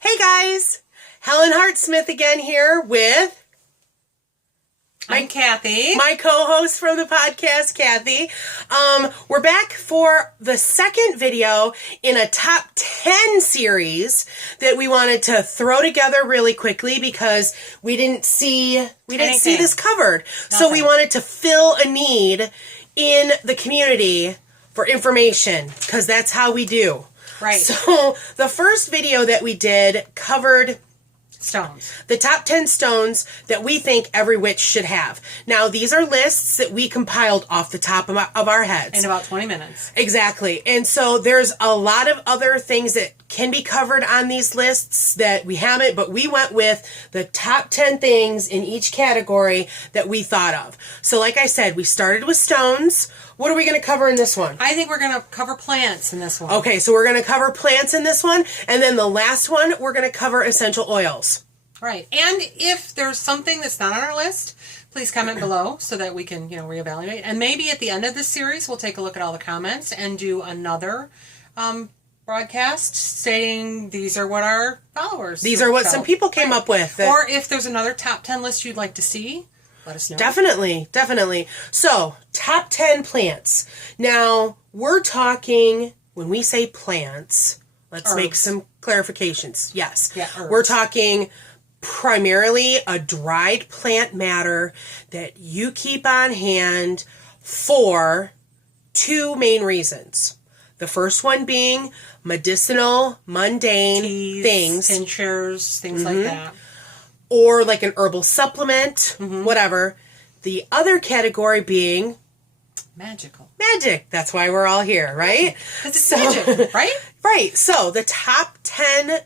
Hey guys, Helen Hart-Smith again here with I'm Kathy. my co-host from the podcast, Kathy. We're back for the second video in a top 10 series that we wanted to throw together really quickly because we didn't see this covered. So we wanted to fill a need in the community for information because that's how we do. Right. So the first video that we did covered stones. The top 10 stones that we think every witch should have. Now, these are lists that we compiled off the top of our heads. In about 20 minutes. Exactly. And so there's a lot of other things that can be covered on these lists that we haven't, but we went with the top 10 things in each category that we thought of. So like I said, we started with stones. What are we going to cover in this one? I think we're going to cover plants in this one. Okay, so we're going to cover plants in this one. And then the last one, we're going to cover essential oils. Right. And if there's something that's not on our list, please comment below so that we can, reevaluate. And maybe at the end of this series, we'll take a look at all the comments and do another broadcast stating these are what our followers. These are what some people came up with. Or if there's another top 10 list you'd like to see, let us know. Definitely. So, top 10 plants. Now, we're talking, when we say plants, let's make some clarifications. Yes. Yeah, herbs. We're talking primarily a dried plant matter that you keep on hand for two main reasons. The first one being medicinal, mundane teas, things. tinctures, things like that. Or like an herbal supplement, whatever. The other category being magical. Magic. That's why we're all here, right? Because it's magic, right? Right. So the top 10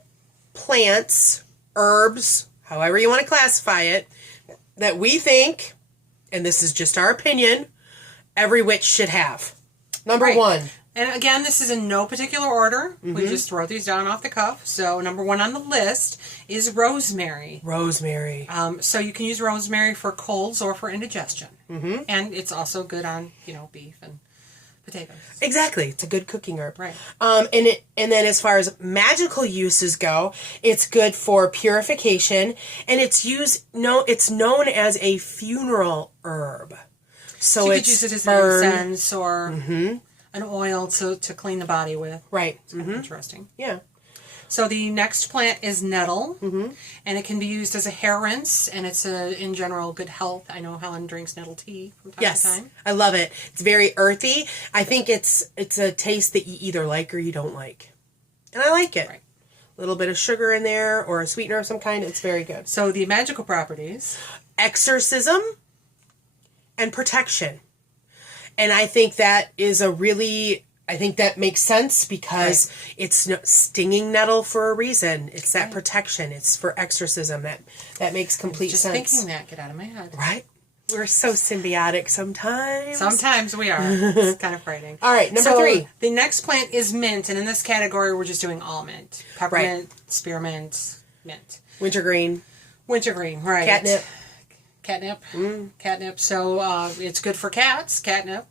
plants, herbs, however you want to classify it, that we think, and this is just our opinion, every witch should have. Number one. And again, this is in no particular order. We just wrote these down off the cuff. So number one on the list is rosemary. Rosemary. So you can use rosemary for colds or for indigestion. And it's also good on, beef and potatoes. Exactly. It's a good cooking herb. Right. And then as far as magical uses go, it's good for purification, and it's known as a funeral herb. So you it's could use it as an incense or an oil to clean the body with. Right. It's kind of interesting. Yeah. So the next plant is nettle, and it can be used as a hair rinse, and it's in general good health. I know Helen drinks nettle tea from time to time. I love it. It's very earthy. I think it's a taste that you either like or you don't like, and I like it. Right. A little bit of sugar in there or a sweetener of some kind. It's very good. So the magical properties: exorcism and protection. And I think that is I think that makes sense because it's stinging nettle for a reason. It's that protection. It's for exorcism. That makes complete sense. Just thinking that, get out of my head. Right? We're so symbiotic sometimes. Sometimes we are. It's kind of frightening. All right, number 3. The next plant is mint, and in this category, we're just doing all mint. Peppermint, spearmint, mint. Wintergreen. Wintergreen, right. Catnip. Catnip. So it's good for cats, catnip.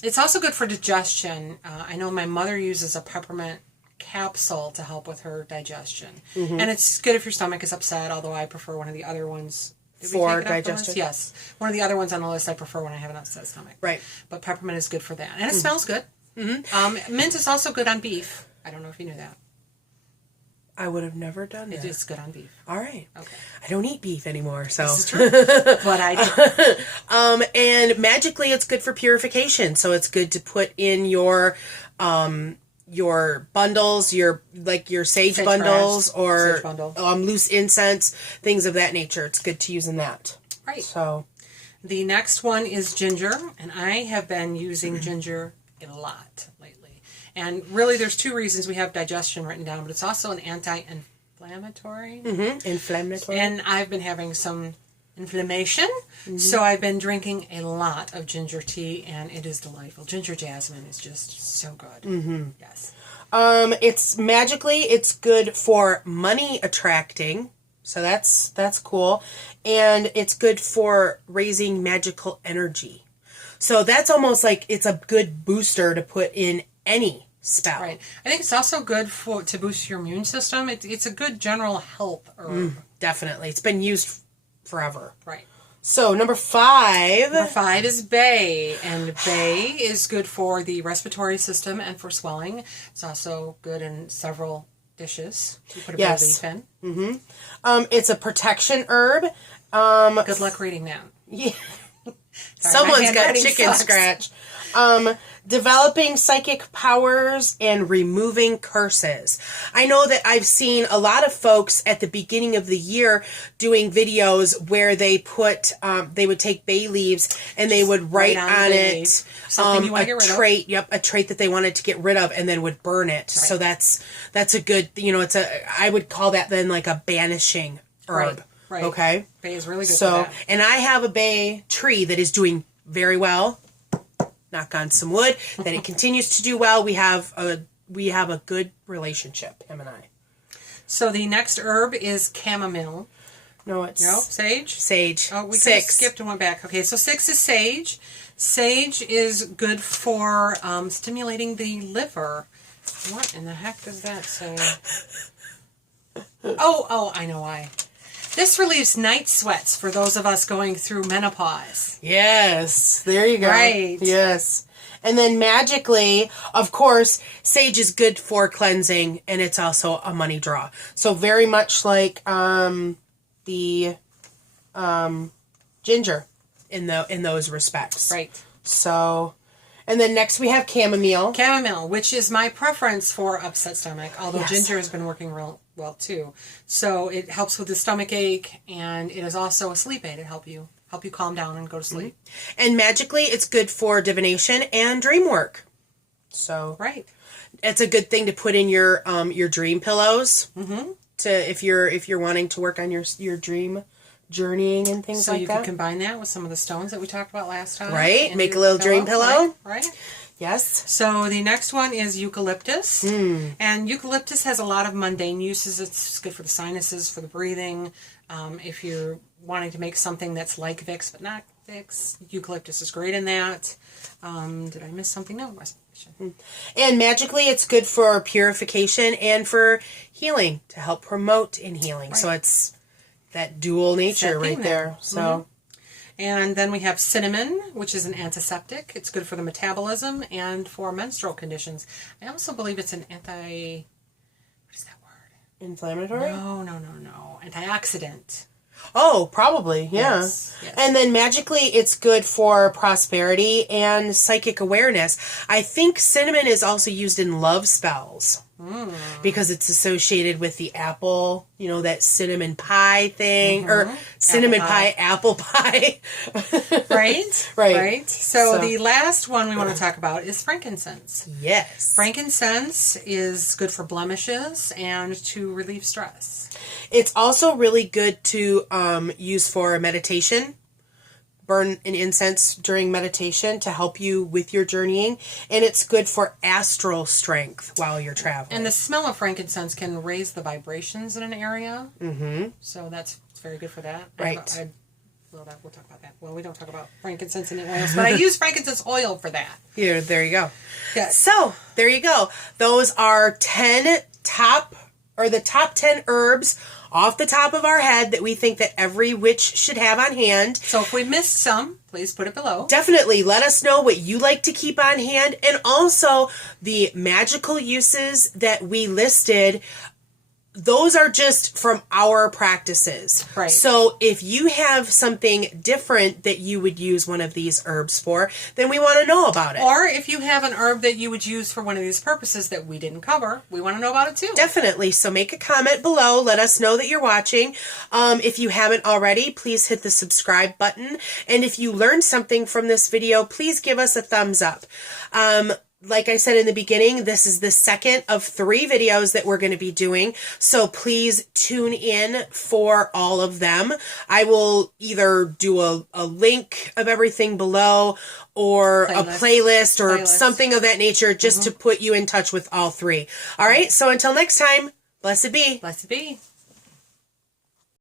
It's also good for digestion. I know my mother uses a peppermint capsule to help with her digestion. And it's good if your stomach is upset, although I prefer one of the other ones. For digestion? Yes. One of the other ones on the list I prefer when I have an upset stomach. Right. But peppermint is good for that. And it smells good. Mint is also good on beef. I don't know if you knew that. I would have never done that. It is good on beef. All right. Okay. I don't eat beef anymore, so. This is true. But I do. And magically, it's good for purification. So it's good to put in your bundles, your sage bundles, or loose incense, things of that nature. It's good to use in that. Right. So, the next one is ginger, and I have been using ginger a lot lately. And really, there's 2 reasons we have digestion written down, but it's also an anti-inflammatory. Inflammatory. And I've been having some inflammation, so I've been drinking a lot of ginger tea, and it is delightful. Ginger jasmine is just so good. Yes. It's good for money attracting. So that's cool. And it's good for raising magical energy. So that's almost like it's a good booster to put in any spell. Right. I think it's also good to boost your immune system. It's a good general health herb. Definitely. It's been used forever. Right. So, number 5. Number 5 is bay, and bay is good for the respiratory system and for swelling. It's also good in several dishes. You put a bay leaf in. Mm-hmm. It's a protection herb. Good luck reading that. Yeah. Sorry, Someone's got chicken sucks. scratch. Developing psychic powers and removing curses. I know that I've seen a lot of folks at the beginning of the year doing videos where they put, they would take bay leaves and they would write on it something you want to get rid trait. Of. Yep, a trait that they wanted to get rid of, and then would burn it. Right. So that's a good. I would call that then like a banishing herb. Right. Okay. Bay is really good for that. And I have a bay tree that is doing very well. Knock on some wood, that it continues to do well. We have a good relationship, him and I. So the next herb is chamomile. No, sage. Sage. Oh, we 6. skipped and went back. Okay, so 6 is sage. Sage is good for stimulating the liver. What in the heck does that say? Oh, I know why. This relieves night sweats for those of us going through menopause. Yes, there you go. Right. Yes. And then magically, of course, sage is good for cleansing, and it's also a money draw. So very much like the ginger in those respects. Right. So, and then next we have chamomile. Chamomile, which is my preference for upset stomach, although ginger has been working real well too. So it helps with the stomach ache, and it is also a sleep aid. It help you calm down and go to sleep. And magically, it's good for divination and dream work. So it's a good thing to put in your dream pillows. Mm-hmm. If you're wanting to work on your dream journeying and things like that. So you can combine that with some of the stones that we talked about last time. Right, make a little dream pillow. Right. Yes. So the next one is eucalyptus. And eucalyptus has a lot of mundane uses. It's good for the sinuses, for the breathing. If you're wanting to make something that's like Vicks but not Vicks, eucalyptus is great in that. Did I miss something? No, respiration. And magically, it's good for purification and for healing, to help promote in healing. Right. So it's that dual nature right there. So. And then we have cinnamon, which is an antiseptic. It's good for the metabolism and for menstrual conditions. I also believe it's an what is that word? Inflammatory? No. Antioxidant. Oh, probably, yeah. Yes. And then magically, it's good for prosperity and psychic awareness. I think cinnamon is also used in love spells. Because it's associated with the apple, that cinnamon pie thing, or cinnamon apple pie. Right. So the last one we want to talk about is frankincense. Yes. Frankincense is good for blemishes and to relieve stress. It's also really good to use for meditation. Burn an incense during meditation to help you with your journeying, and it's good for astral strength while you're traveling. And the smell of frankincense can raise the vibrations in an area, so that's very good for that. Right. We'll talk about that. Well, we don't talk about frankincense and oils, but I use frankincense oil for that. Yeah, there you go. Yes. So there you go. Those are the top 10 herbs off the top of our head that we think that every witch should have on hand. So if we missed some, please put it below. Definitely. Let us know what you like to keep on hand, and also the magical uses that we listed. Those are just from our practices. Right. So if you have something different that you would use one of these herbs for, then we want to know about it. Or if you have an herb that you would use for one of these purposes that we didn't cover, we want to know about it too. Definitely. So make a comment below. Let us know that you're watching. If you haven't already, please hit the subscribe button. And if you learned something from this video, please give us a thumbs up. Like I said in the beginning, this is the second of 3 videos that we're going to be doing, so please tune in for all of them. I will either do a link of everything below, or a playlist, or something of that nature, just to put you in touch with all 3. All right, so until next time, blessed be. Blessed be.